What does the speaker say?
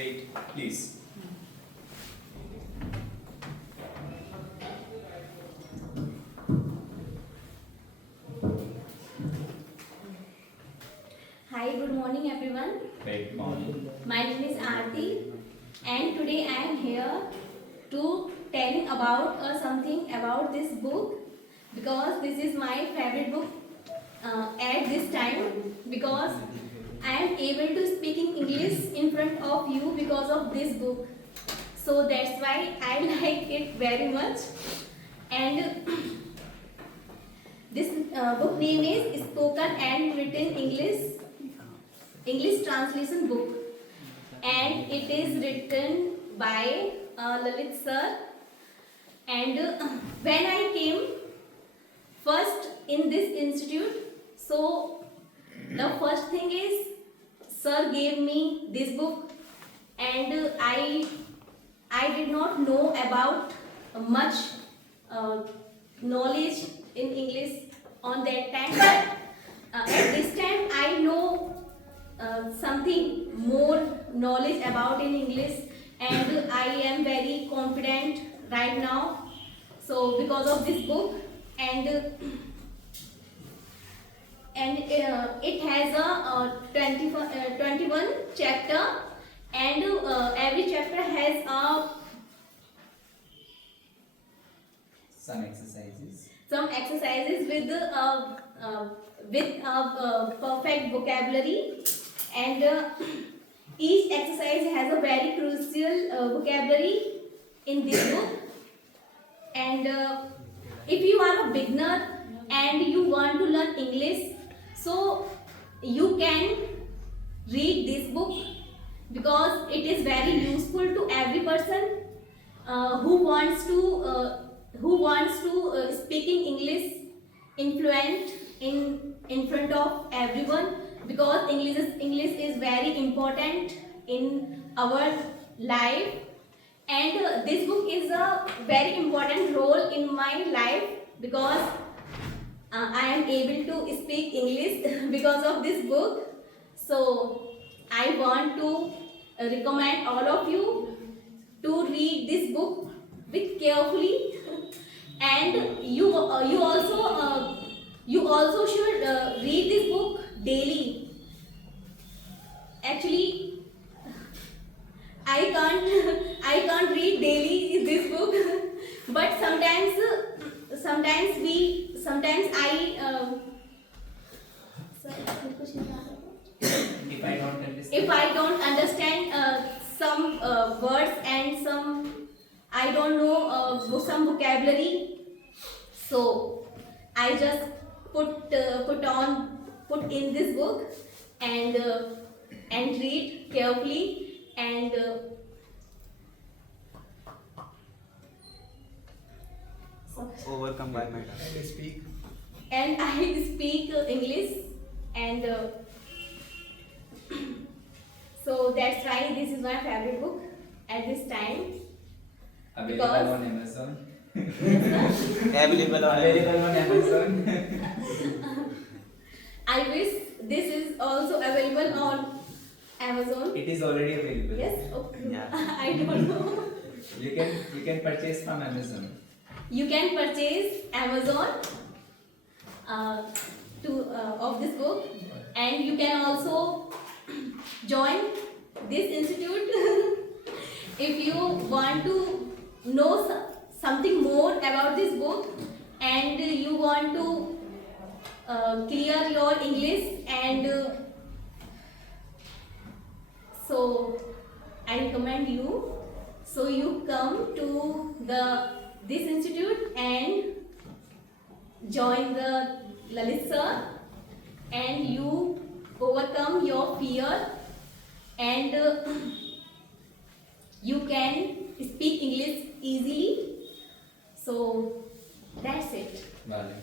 Wait, please. Hi, good morning everyone. Wait, morning. My name is Aarti and today I am here to telling about something about this book because this is my favorite book at this time because I am able to speak in English in front of you because of this book. So that's why I like it very much. And this book name is Spoken and Written English translation book, and it is written by Lalit sir. And when I came first in this institute, so the first thing is sir gave me this book, and I did not know about much knowledge in English on that time. But at this time I know something more knowledge about in English, and I am very confident right now. So because of this book, and it has a 21 chapter, and every chapter has Some exercises. some exercises with a perfect vocabulary, and each exercise has a very crucial vocabulary in this book. And if you are a beginner and you want to learn English, so you can read this book because it is very useful to every person who wants to speaking English influent in front of everyone, because English is very important in our life. And this book is a very important role in my life because I am able to speak English because of this book. So I want to recommend all of you to read this book with carefully, and you also should read this book daily. Actually, I can't read daily this book, but sometimes I if I don't understand some words and some I don't know some vocabulary, so I just put in this book and read carefully, and Overcome by my speak. and I speak English, and so that's why this is my favorite book at this time. Available Because- on Amazon. Available on Available on Amazon. I wish this is also available on Amazon. It is already available. Yes, okay. Yeah. I don't know. You can purchase from Amazon. You can purchase Amazon of this book, and you can also join this institute if you want to know something more about this book, and you want to clear your English, and so I recommend you. So you come to this institute and join the Lalit sir, and you overcome your fear, and you can speak English easily. So that's it. Vale.